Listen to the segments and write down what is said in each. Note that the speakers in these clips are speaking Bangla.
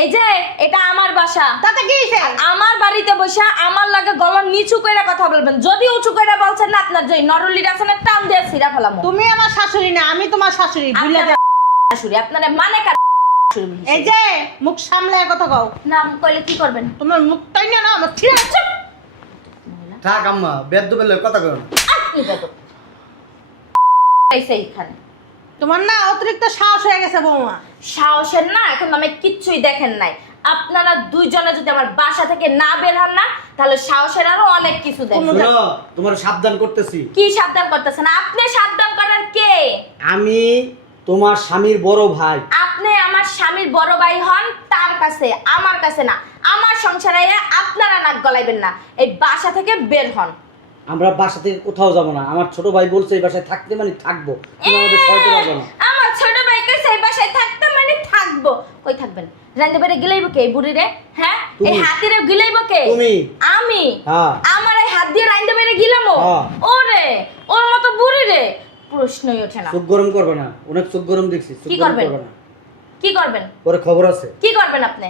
এই যে এটা আমার বাসা, তাতে কি হইছে? আমার বাড়িতে বসে আমার লাগে গলা নিচু কইরা কথা বলবেন। যদি উঁচু কইরা বলছেন না, আপনার যে নরলির আছে না, টান দিয়ে ছিড়া ফেলামু। তুমি আমার শাশুড়ি না, আমি তোমার শাশুড়ি, ভুলে যাও। শাশুড়ি আপনারে মানে কার শাশুড়ি? এই যে মুখ সামলে কথা কও। নাম কইলে কি করবেন? তোমার মুখটাই না আমার ছিঁড়ে আছে। থাক আম্মা, বেদ্য বেলে কথা কও না। আপনি বেদব এইখানে তোমার না অতিরিক্ত সাহস হয়ে গেছে বৌমা। সাহসের না, এখন আমি কিচ্ছুই দেখেন নাই। আপনারা দুইজনে যদি আমার বাসা থেকে না বের হন না, তাহলে সাহসের আরো অনেক কিছু দেখেন। শোনো, তোমার সাবধান করতেছি। কি সাবধান করতেছেন? আপনি সাবধান করার কে? আমি তোমার স্বামীর বড় ভাই। আপনি আমার স্বামীর বড় ভাই হন, তার কাছে, আমার কাছে না। আমার সংসারে আপনারা নাক গলাইবেন না। এই বাসা থেকে বের হন। আমরা বাসা থেকে কোথাও যাব না। আমার ছোট ভাই বলছে এই বাসায় থাকতে মানে থাকবো, তুমি আমাদের সহায়তা করবে না। আমার ছোট ভাইকে সেই বাসায় থাকতে মানে থাকবো। কই থাকবেন? রান্দে বেড়ে গিলাইব কে এই বুড়ি রে? হ্যাঁ, এই হাতিরে গিলাইব কে? তুমি। আমি। হ্যাঁ। আমার এই হাত দিয়ে রান্দে বেড়ে গিলামো? হ্যাঁ। ওরে, ওর মতো বুড়ি রে প্রশ্নই ওঠে না। চোখ গরম করবে না, অনেক চোখ গরম দেখছি। চোখ কি গরম করবেন? করবে না। কি করবেন? পরে খবর আছে। কি করবেন আপনি?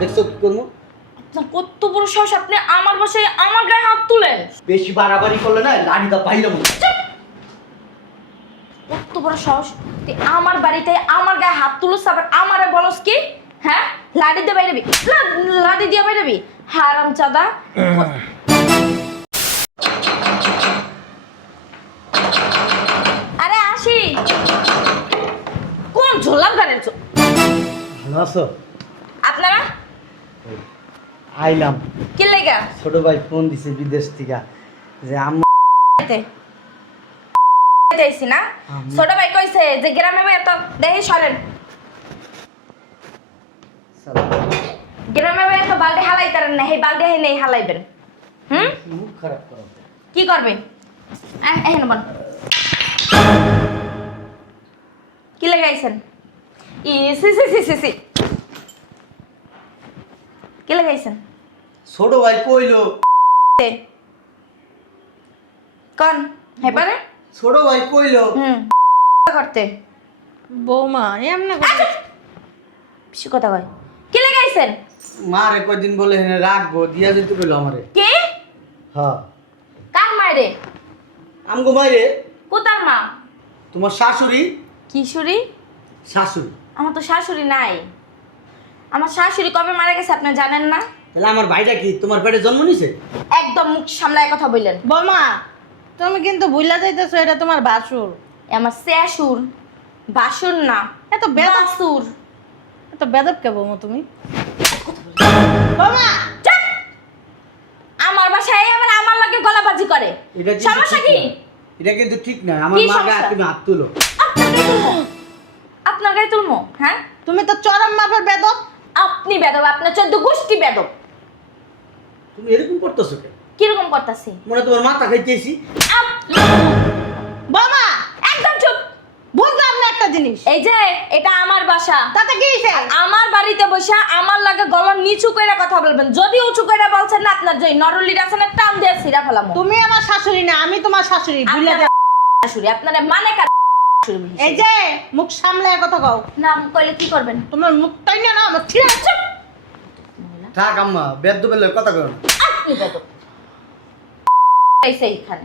দেখছো কি করবো? আপনার কত বড় সাহস, আপনি আমার বাসায় আমার গায়ে হাত তুলেন? বেশি বাড়াবাড়ি করলে না লাঠিটা পাইলাম। কত বড় সাহস, তুই আমার বাড়িতে আমার গায়ে হাত তুলছ, আবার আমারে বলস কি? হ্যাঁ, লাঠি দিয়ে বাইরেবি, লাঠি দিয়ে বাইরেবি, হারামজাদা। আরে আসি, কোন ঝোলার গাড়ি? ভালো আছো? আপনারা আইলাম। কি লেগা? ছোট ভাই ফোন দিছে বিদেশ থেকে যে আম্মা যাইছি না। ছোট ভাই কইছে যে গ্রামে ভাই তো দেখি সরেন, গ্রামে ভাই তো বালতি হালাইতারেন না, এই বালতি নেই হালাইবেন। মুখ খারাপ করো। কি করবে? এহেন বল, কি লাগাইছেন? সি সি সি সি সি, কি লাগাইছেন? ছোট ভাই কইলো। কন হ্যাঁ পারে? ছোট ভাই কইলো করতে বৌমা এমনি বেশি কথা কয়। কি লাগাইছেন? মারে কয়দিন বলে হেনে রাখবো, দিয়া যেতে কইলো আমারে। কে? হ্যাঁ। কার মায়েরে? আমগো মাইরে। কোতার মা? তোমার শাশুড়ি। কিশোরী? শাশুড়ি। আমার তো শাশুড়ি নাই। আমার শাশুড়ি কবে মারা গেছে আপনি জানেন না? তাহলে আমার ভাইটা কি তোমার পেটে জন্ম নিছে? একদম মুখ সামলায় কথা বললেন। বৌমা তুমি কিন্তু ভুলা যাইতেছো, এটা তোমার বাসুর। আমার শেষুর, বাসুর না, এত বেদব, বাসুর। এত বেদব কে বৌমা তুমি? বৌমা চুপ! আমার বাসায় আবার আমার লাগে গলাবাজি করে। এটা কিন্তু সমস্যা ঠিক কি? না। এটা কিন্তু ঠিক না। আমার কি মা গায়ে সমস্যা? তুমি হাত তুলো। আপনার গায়ে তুলমো? আপনার গায়ে তুলমো? হ্যাঁ, তুমি তো চরম মাপের বেদব। আপনি বেদব, আপনার 14 গোষ্ঠী বেদব। তুমি এরকম করতেছো কেন? কিরকম করতেছি? মনে হয় তোমার মাথা খাইতেছি। বৌমা একদম চুপ! বুঝলাম না একটা জিনিস। এই যে এটা আমার বাসা, তাতে কি হইছে? আমার বাড়িতে বসে আমার লাগে গলা নিচু কইরা কথা বলবেন। যদি উঁচু কইরা বলছেন না, আপনার যে নরলির আছে না, টান দিয়ে ছিড়া ফেলামু। তুমি আমার শাশুড়ি না, আমি তোমার শাশুড়ি, ভুলে যাও। শাশুড়ি আপনারে মানে কার শাশুড়ি? এই যে মুখ সামলে কথা কও। নাম কইলে কি করবেন? তোমার মুখটাই না আমার ছিঁড়ে আছে। থাক আম্মা, বেদ্য বেলে কথা কও না। আপনি বেদব এইখানে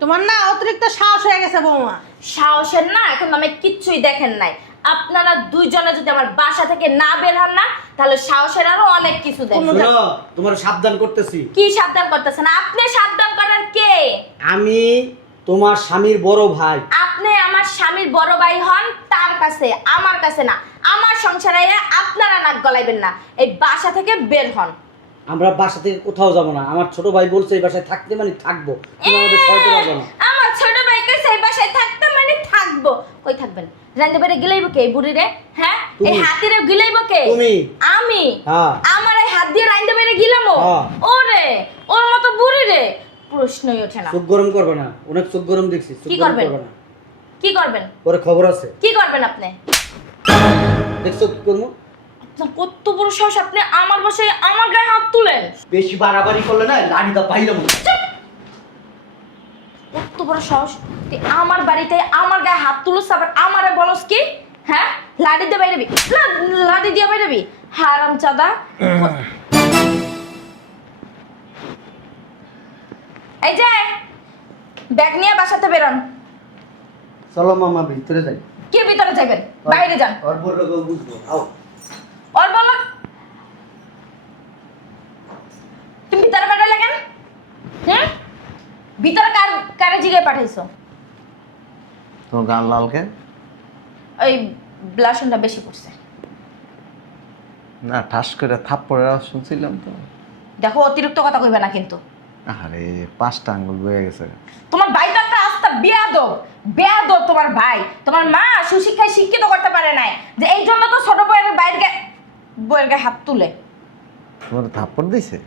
তোমার না অতিরিক্ত সাহস হয়ে গেছে বৌমা। সাহসের না, এখন আমি কিচ্ছুই দেখেন নাই। আপনারা দুইজনে যদি আমার বাসা থেকে না বের হন না, তাহলে সাহসের আরো অনেক কিছু দেখেন। শোনো, তোমার সাবধান করতেছি। কি সাবধান করতেছেন? আপনি সাবধান করার কে? আমি তোমার স্বামীর বড় ভাই। আপনি আমার স্বামীর বড় ভাই হন, তার কাছে, আমার কাছে না। আমার সংসারে আপনারা নাক গলাইবেন না। এই বাসা থেকে বের হন। আমরা বাসা থেকে কোথাও যাব না। আমার ছোট ভাই বলছে এই বাসায় থাকতে মানে থাকবো, তুমি আমাদের সহায়তা করবে না। আমার ছোট ভাইকে সেই বাসায় থাকতে মানে থাকবো। কই থাকবেন? রান্দে বেড়ে গিলাইব কে এই বুড়ি রে? হ্যাঁ, এই হাতিরে গিলাইব কে? তুমি। আমি। হ্যাঁ। আমার এই হাত দিয়ে রান্দে বেড়ে গিলামো? হ্যাঁ। ওরে, ওর মতো বুড়ি রে প্রশ্নই ওঠে না। চোখ গরম করবে না, অনেক চোখ গরম দেখছি। চোখ কি গরম করবেন? করবে না। কি করবেন? পরে খবর আছে। কি করবেন আপনি? দেখছো কি করবো? আপনার কত বড় সাহস, আপনি আমার বাসায় আমার গায়ে হাত তুলেন? বেশি বাড়াবাড়ি করলে না লাঠিটা পাইলাম। কত বড় সাহস, তুই আমার বাড়িতে আমার গায়ে হাত তুলছ, আবার আমারে বলস কি? হ্যাঁ লাঠি দিয়ে বাইরে লাঠি দিয়ে বাইরে হারাম চাদা। এই যে ব্যাগ নিয়ে বাসাতে বেরোন। চলো মামা ভিতরে যাই। কি ভিতরে যাবেন? বাইরে যান। ওর বললো বুঝবো আও। ওর বলো তুমি ভিতরে পাঠালে কেন? হুম ভিতরে কারে জিগে পাঠাইছো? তোমার গান লালকে ওই ব্লাশনটা বেশি পড়ছে। না ঠাস করে থাপ্পড়ের আওয়াজ শুনছিলাম তো। দেখো অতিরিক্ত কথা কইবে না কিন্তু। আরে 5টা আঙ্গুল বয়ে গেছে। তোমার ভাই তো একটা আস্তা বেয়াদব তোমার ভাই। তোমার মা সুশিক্ষায় শিক্ষিত করতে পারে নাই, যে এই জন্য তো ছোট বউয়ের বউয়ের গায়ে হাত তুলে তোমার থাপ্পড় দিছে?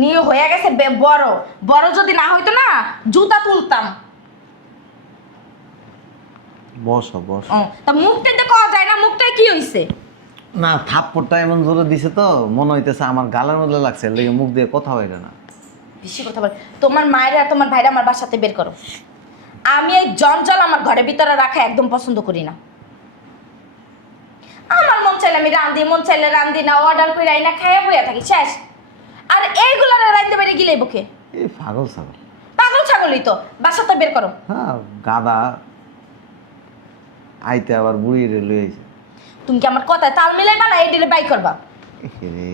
নিয়ে হয়ে গেছে বড় বড়। যদি না হইতো না জুতা তুলতাম। বসো বস। তা মুখটাতে কওয়া যায় না, মুখটাই কি হইছে? না থাপ্পড়টা এমন জোরে দিছে তো মনে হইতেছে আমার গালের মধ্যে লাগছে, লেগে মুখ দিয়ে কথা হইল না। বেশি কথা বল। তোমার মায়ের আর তোমার ভাইরা আমার বাসাতে বের করো। আমি এই জঞ্জাল আমার ঘরের ভিতরে রাখা একদম পছন্দ করি না। আমার মন চাইলে আমি রান্ধি, মন চাইলে রান্ধি না, অর্ডার করে আইনা খাইয়া বইয়া থাকি, শেষ। আর এইগুলো রাইতে বেড়ে গিলে বুকে এই পাগল ছাগল। পাগল ছাগলই তো। বাসাতে বের করো। হ্যাঁ গাদা আইতে আবার বুড়ি রে লই আইছে। তুমি কি আমার কথায় তাল মিলাইবা না এই ডিলে বাই করবা? রে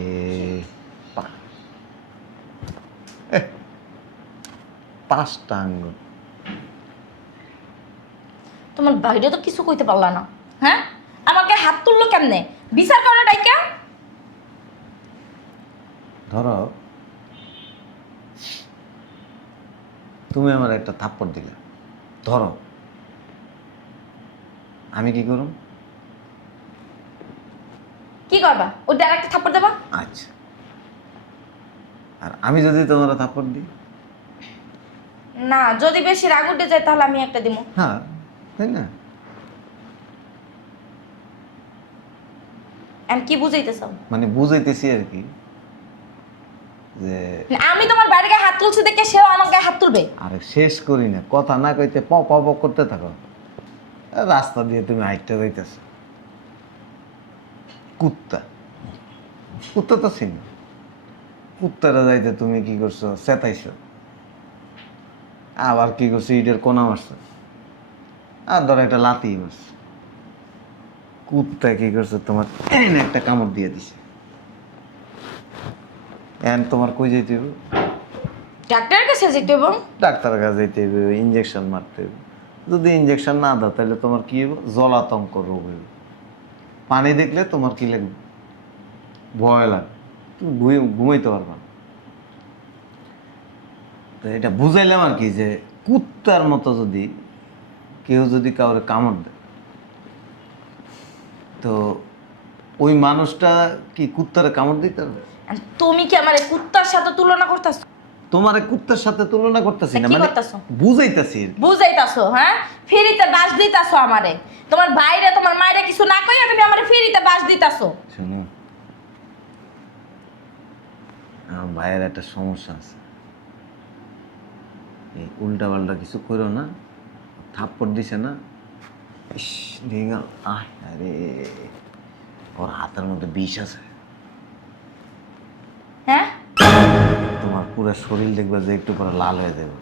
5টা আঙ্গুল। তোমার বাইরে তো কিছু কইতে পারলা না। হ্যাঁ আমাকে হাত তুললো কেমনে? বিচার করো ডাইকা। ধরো তুমি আমার একটা থাপ্পড় দিলে, ধরো আমি কি করুম? কি করবা? ও ডাইরেক্ট থাপ্পড় দেবা? আচ্ছা, আর আমি যদি তোমার থাপ্পড় দিই? না, যদি বেশি রাগ উঠে যায় তাহলে আমি একটা দিমু। হ্যাঁ তাই না? আমি কি বুঝাইতেছ? মানে বুঝাইতেছি আর কি, যে আমি তোমার বাইরে গায়ে হাত তুলছি দেখে সেও আমার গায়ে হাত তুলবে? আরে শেষ করি না, কথা না কইতে প প প করতে থাকো। রাস্তা দিয়ে তুমি হাইটটা যাইতেছ, কুত্তা কুত্তা তো চিনি, কুত্তারা যাইতে তুমি কি করছো? চেতাইছো। আবার কি করছো? ইটের কোনা মারছো, আর ধরো একটা লাতি মারছো। কুত্তা কি করছো? তোমার এনে একটা কামড় দিয়ে দিছে। এখন তোমার কই যাইতে হইব? ডাক্তারের কাছে যেতে হবে। ডাক্তারের কাছে যাইতে হইব, ইঞ্জেকশন মারতে হইব। যদি ইঞ্জেকশন না দাও তাহলে তোমার কি হইব? জলাতঙ্ক রোগ হইব। পানি দেখলে তোমার কি লাগবে? ভয় লাগবে, তুমি ঘুমাইতে পারবা না। তো এটা বুঝাইলাম আর কি, যে কুত্তার মতো যদি কেউ যদি কাউরে কামড় দেয়, তো ওই মানুষটা কি কুত্তারে কামড় দিতে পারবে? আর তুমি কি আমার এই কুত্তার সাথে তুলনা করতেছ? তোমার কুত্তার সাথে তুলনা করতেছি না, কি মানে করতাছো? বুঝাইতেছি আর কি। বুঝাইতাছো? হ্যাঁ ফ্রিতে বাস দিতাছো আমারে। তোমার ভাইরে তোমার মায়েরে কিছু না কইয়া তুমি আমারে ফ্রিতে বাস দিতাছো। শোনো, আমার ভাইয়ের একটা সমস্যা আছে। এই উল্টা পাল্টা কিছু করো না, থাপ্পড় দিছে না, ইস দিয়ে গেল। আরে ওর হাতের মধ্যে বিষ আছে। হ্যাঁ তোমার পুরো শরীর দেখবে যে একটু পরে লাল হয়ে যাবে।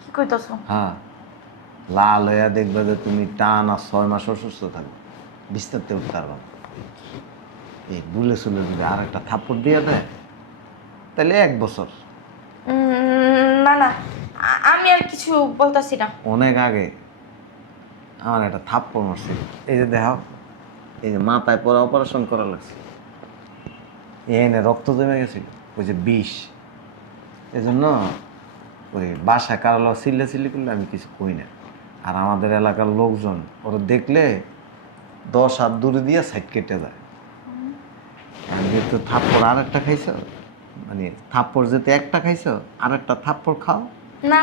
কি কইতাছো? হ্যাঁ লাল হয়ে দেখবে যে তুমি টানা 6 মাস অসুস্থ থাকবে, বিস্তারতে উঠতে পারবে না। এই বুলে সুলে যদি আর একটা থাপ্পড় দিয়ে দেয় তাহলে 1 বছর। না না, আমি আর কিছু বলতাছি না। অনেক আগে আমার একটা থাপ্পড় মারছে, এই যে দেখো, এই যে মাথায় পরে অপারেশন করা লাগছে, এনে রক্ত জমে গেছিল, ওই যে বিষ। এই জন্য ওই বাসায় কারো চিল্লাচিল্লি করলে আমি কিছু কই না। আর আমাদের এলাকার লোকজন ওরা দেখলে 10 হাত দূরে দিয়ে সাইড কেটে যায়। আর যেহেতু থাপ্পড় আর একটা খাইছো, মানে থাপ্পড় যেতে একটা খাইছো, আর একটা থাপ্পড় খাও। না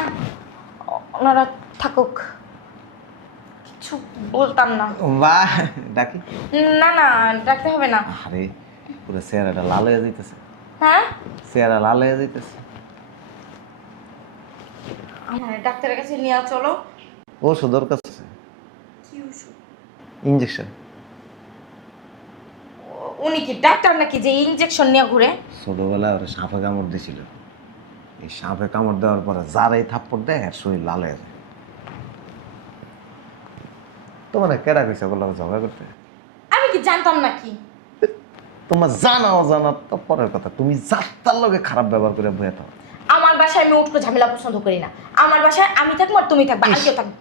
ওনারা থাকুক, কিছু বলতাম না। বাহ ডাকি। না না ডাকতে হবে না। আরে পুরো চেহারাটা লাল হয়ে যাইতেছে, হ্যাঁ চেহারা লাল হয়ে যাইতেছে। ডাক্তারের কাছে নিয়ে চলো। ওষুধ ওর কাছে। কি ওষুধ? ইঞ্জেকশন। উনি কি ডাক্তার নাকি যে ইনজেকশন নিয়ে ঘুরে? ছোটবেলায় ওরা সাপে কামড় দিয়েছিল। এই সাপে কামড় দেওয়ার পরে যারাই থাপ্পড় দেয় আর শরীর লাল হয়ে যায়। তোমার কেডা কইছে ওগুলো ঝগড়া করতে? আমি কি জানতাম নাকি? তোমার জানা অজানা তো পরের কথা, তুমি যাত্রার লগে খারাপ ব্যবহার করে বয়ে থাকো। আমার বাসায় আমি উঠকো ঝামেলা পছন্দ করি না। আমার বাসায় আমি থাকবো আর তুমি থাকবা, আর কেউ থাকবে।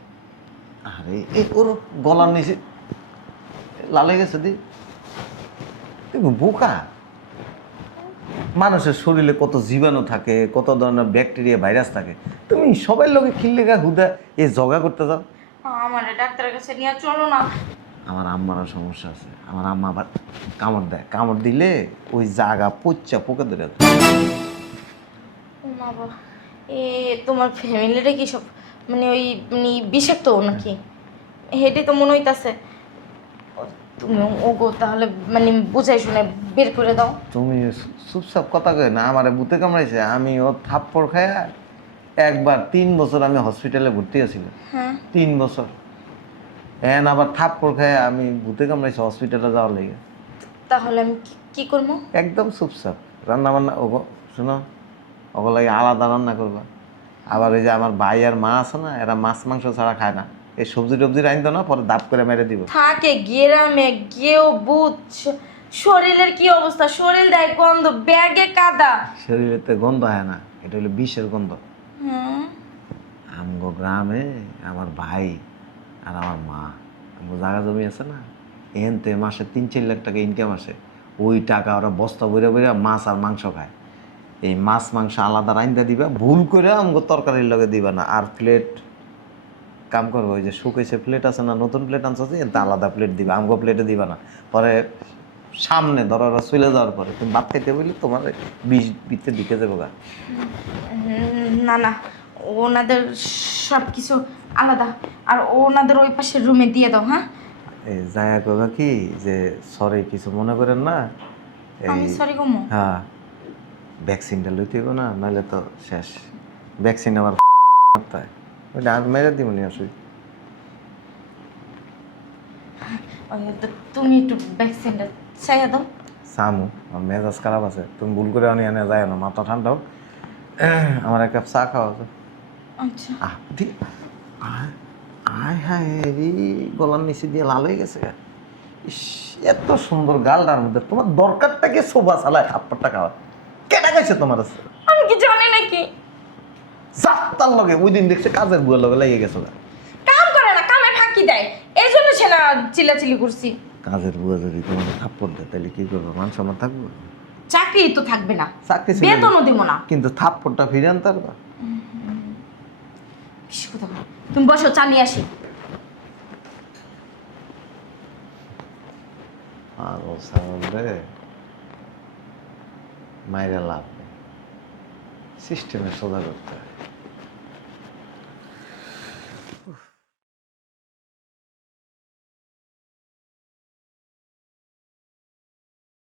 আরে এই ওর গলার নিচে লাল হয়ে গেছে দি, তুমি বোকা। মানুষের শরীরে কত জীবাণু থাকে, কত ধরনের ব্যাকটেরিয়া ভাইরাস থাকে, তুমি সবাই লোকে খিল্লেগা হুদা এই জগা করতে যাও। আমার ডাক্তারের কাছে নিয়ে চলো না। আমার আম্মারও সমস্যা আছে, আমার আম্মা আবার কামড় দেয়, কামড় দিলে ওই জায়গা পচ্চা পোকে ধরে যায়। ও মা বাবা, তোমার ফ্যামিলিটা কি সব মানে ওই মানে বিষাক্ত নাকি? হেঁটে তো মনে হইতাছে। তুমি ওগো তাহলে মানে বুঝাই শুনে বের করে দাও। তুমি চুপচাপ কথা কই না, আমারে বুতে কামড়াইছে, আমি ও থাপ্পড় খায়া একবার 3 বছর আমি হসপিটালে ভর্তি আছিলাম। হ্যাঁ 3 বছর এন আবার থাপ্পড় খায় আমি ভূতে কামড়াইছে হসপিটালে যাওয়ার লেগে। তাহলে আমি কি করবো? একদম চুপচাপ রান্না বান্না ওগো শোনো, ওগো লাগে আলাদা রান্না করবা। আবার ওই যে আমার ভাই আর মা আছে না, এরা মাছ মাংস ছাড়া খায় না, এই সবজি টবজি রাইন্দো না, পরে দাপ করে মেরে দিব। থাকে গ্রামে গেও বুঝ, শরীরের কি অবস্থা, শরীর দেয় গন্ধ, ব্যাগে কাদা। শরীরেতে গন্ধ হয় না, এটা হলো বিষের গন্ধ। হুম আমগো গ্রামে আমার ভাই আর আমার মা, আমগো জায়গা জমি আছে না, এনতে মাসে 3-4 লাখ টাকা ইনকাম আসে। ওই টাকা ওরা বস্তা বইরা বইরা মাছ আর মাংস খায়। এই মাছ মাংস আলাদা রাইন্দা দিবা, ভুল করে আমগো তরকারির লগে দিবা না। আর প্লেট কাম করবো, ওই যে শুকাইছে প্লেট আছে না, নতুন প্লেট আনছে এতে আলাদা প্লেট দিবা, আমগো প্লেটে দিবা না। পরে সামনে ধরো ওরা চলে যাওয়ার পরে তুমি ভাত খাইতে বলি তোমার বিষ বিতে ঢুকে যাবো গা। না না, ওনাদের সব কিছু আলাদা, আর ওনাদের ওই পাশের রুমে দিয়ে দাও। হ্যাঁ এই জায়গা করবা কি যে সরি কিছু মনে করেন না, আমি এই সরি কমো। হ্যাঁ ভ্যাকসিনটা লইতে হইব না, নাহলে তো শেষ। ভ্যাকসিন আবার মারতে হয়, ওইটা আর মেরে দিব নি আসুই। তুমি একটু ভ্যাকসিনটা চাইয়া দাও। সামু আমার মেজাজ খারাপ আছে, তুমি ভুল করে আনি আনে যায় না, মাথা ঠান্ডা হোক। আমার এক কাপ চা খাওয়া আছে। আচ্ছা আহ ঠিক আয় আয় হায় এই গলার নিচে দিয়ে লাল হয়ে গেছে। ইস এত সুন্দর গালটার মধ্যে তোমার দরকারটা কি শোভা চালায় থাপ্পড়টা খাওয়া? কেটা গেছে তোমার আছে আমি কি জানি নাকি? যাত্রার লগে ওই দিন দেখছে কাজের বুয়ার লগে লেগে গেছে। কাম করে না, কামে ফাঁকি দেয়, এই জন্য সে না চিল্লাচিল্লি করছি। কাজের বুয়া যদি তোমার থাপ্পড় দেয় তাহলে কি করবো, মান সম্মান থাকবো? চাকরি তো থাকবে না, চাকরি ছিল বেতনও দেব না। কিন্তু থাপ্পড়টা ফিরে আনতে পারবা? বেশি কথা বলো। তুমি বসো, চালিয়ে আসি। পাগল ছাগল রে, মাইরা লাভ নেই, সিস্টেমে সোজা করতে হয়।